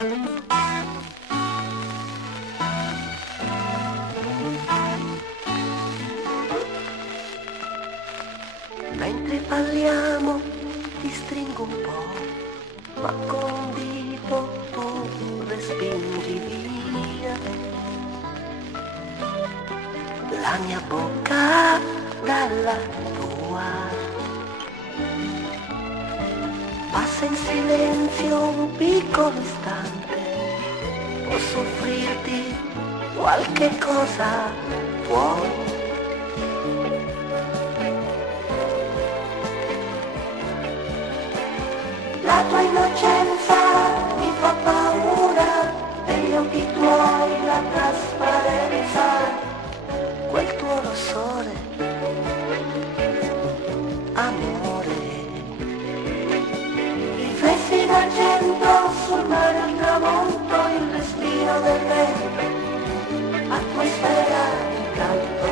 Mentre parliamo ti stringo un po', ma con un dito tu respingi via la mia bocca dalla tua. Passa in silenzio un piccolo istante, posso offrirti qualche cosa, vuoi? La tua innocenza mi fa paura, negli occhi tuoi la trasparenza, quel tuo rossore, amore. Riflessi d'argento sul mare al tramonto, il respiro del vento, atmosfera d'incanto.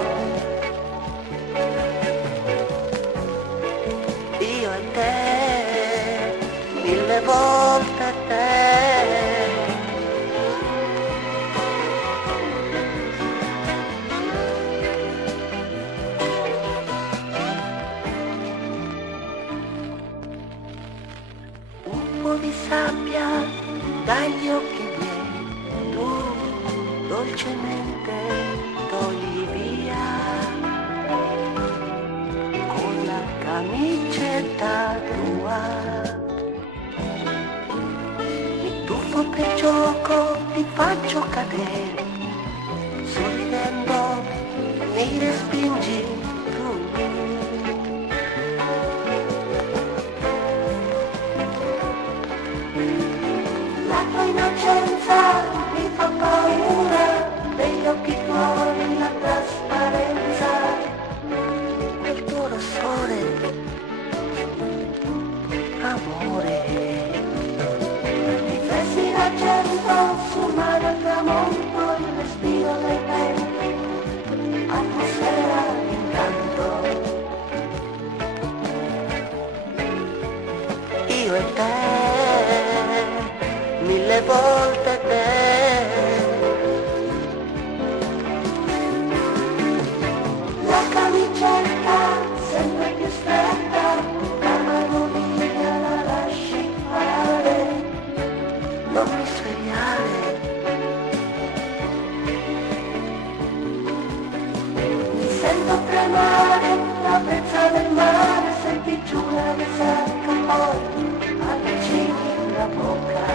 Io e te, mille volte te. Un po' di sabbia dagli occhi miei, tu dolcemente togli via con la camicetta tua. Mi tuffo per gioco, ti faccio cadere, sorridendo mi respingi tu. La tua innocenza mi fa paura, negli occhi tuoi la trasparenza, quel tuo rossore, amore. Riflessi d'argento sul mare al tramonto, il respiro del vento, atmosfera d'incanto. Io e te, mille volte te. La camicetta sempre più stretta, la mano mia la lasci fare, non mi svegliare. Mi sento tremare, la brezza del mare, senti giù la risacca, poi avvicini la bocca.